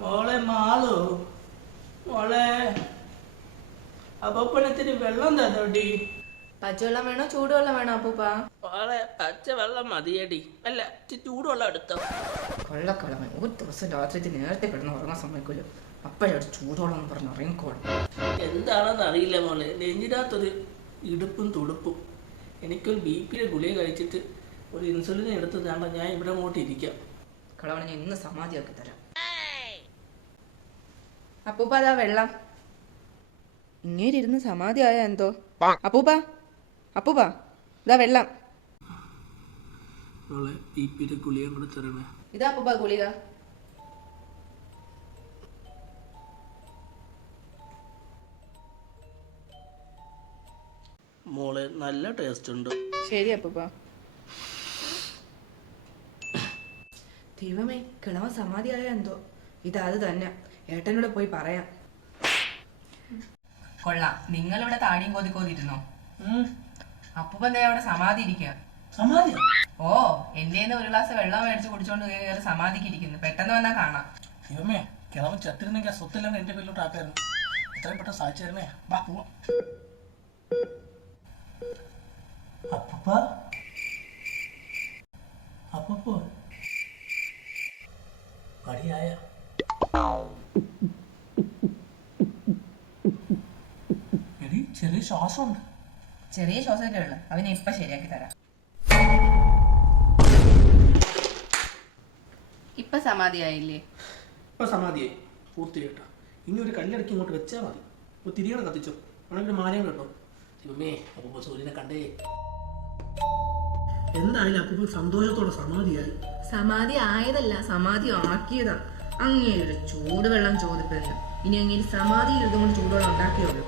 മോളെ മാളു, മോളെ അപ്പൂപ്പനത്തിന് വെള്ളം തന്നോടി. പച്ചവെള്ളം വേണോ ചൂടുവെള്ളം വേണോ അപ്പൂപ്പ? മോളെ പച്ച വെള്ളം മതിയടി. അല്ല ചൂടുവെള്ളം എടുത്തോ. കൊള്ളക്കളവൻ ഒരു ദിവസം രാത്രി നേരത്തെ കിടന്ന് ഉറങ്ങാൻ സമ്മതിക്കില്ല. അപ്പോഴൊരു ചൂടുവെള്ളം എന്ന് പറഞ്ഞ് ഉറങ്ങിക്കോളും. എന്താണെന്ന് അറിയില്ല മോളെ, നെഞ്ചിനകത്തൊരു ഇടുപ്പും തുടുപ്പും. എനിക്കൊരു BP ഗുളിക കഴിച്ചിട്ട് ഒരു ഇൻസുലിൻ എടുത്ത് ഞാൻ ഇവിടെ അങ്ങോട്ട് ഇരിക്കാം. കളവനെ ഞാൻ ഇന്ന് സമാധിയാക്കി തരാം. അപ്പൂപ്പ അതാ വെള്ളം. ഇങ്ങേരിരുന്ന് സമാധി ആയ എന്തോ. അപ്പൂപ്പ അപ്പൂപ്പ ഇതാ വെള്ളം. മോളെ BP ഗുളിക കൂടെ തരണേ. ഇതാ അപ്പൂപ്പ ഗുളിക. മോളെ നല്ല ടേസ്റ്റ് ഉണ്ട്. ശരി അപ്പൂപ്പ. ദൈവമേ, കിളവൻ സമാധിയായ എന്തോ. അത് തന്നെ, ഏട്ടനോട് പോയി പറയാം. കൊള്ളാം, നിങ്ങളിവിടെ താടിയും കോതിക്കോതിരുന്നോ? അപ്പൂപ്പൻ അവിടെ സമാധി ഇരിക്കുക. ഓ, എന്റെ ഒരു ഗ്ലാസ് വെള്ളം മേടിച്ച് കുടിച്ചോണ്ട് കയറി സമാധിക്ക് ഇരിക്കുന്നു. പെട്ടെന്ന് വന്നാ കാണാം. ദൈവമേ, കിളവൻ ചത്തിരുന്നെങ്കിൽ ആ സ്വത്തെല്ലാം എന്റെ പേരിലോട്ട് ആക്കായിരുന്നു. എത്രയും പെട്ടെന്ന് സാധിച്ചു തരണേ. വാ പോവാം. അപ്പൂപ്പ അപ്പൂപ്പ മടിയായ എടി, ചെറിയ ശ്വാസമുണ്ട്. ചെറിയ ശ്വാസമൊക്കെ ഉള്ളു, അവനെ ഇപ്പൊ ശരിയാക്കി തരാം. ഇപ്പൊ സമാധിയായില്ലേ? ഇപ്പൊ സമാധിയായി, പൂർത്തിയായിട്ടാ. ഇനി ഒരു കല്ലടക്കി ഇങ്ങോട്ട് വെച്ചാൽ മതി. ഒരു തിരികെ കത്തിച്ചോ, ആണെങ്കിൽ മാലയും കേട്ടോ. ദൈവമേ, അപ്പൂപ്പ സൂര്യനെ കണ്ടേ. എന്തായാലും അപ്പൂപ്പൻ സന്തോഷത്തോടെ സമാധിയായി. സമാധി ആയതല്ല, സമാധി ആക്കിയതാ. അങ്ങേരൊരു ചൂടുവെള്ളം ചോദിപ്പില്ല. ഇനി അങ്ങേര് സമാധിയിൽ ഇതുകൊണ്ട് ചൂടുവെള്ളം ഉണ്ടാക്കിയുള്ളൂ.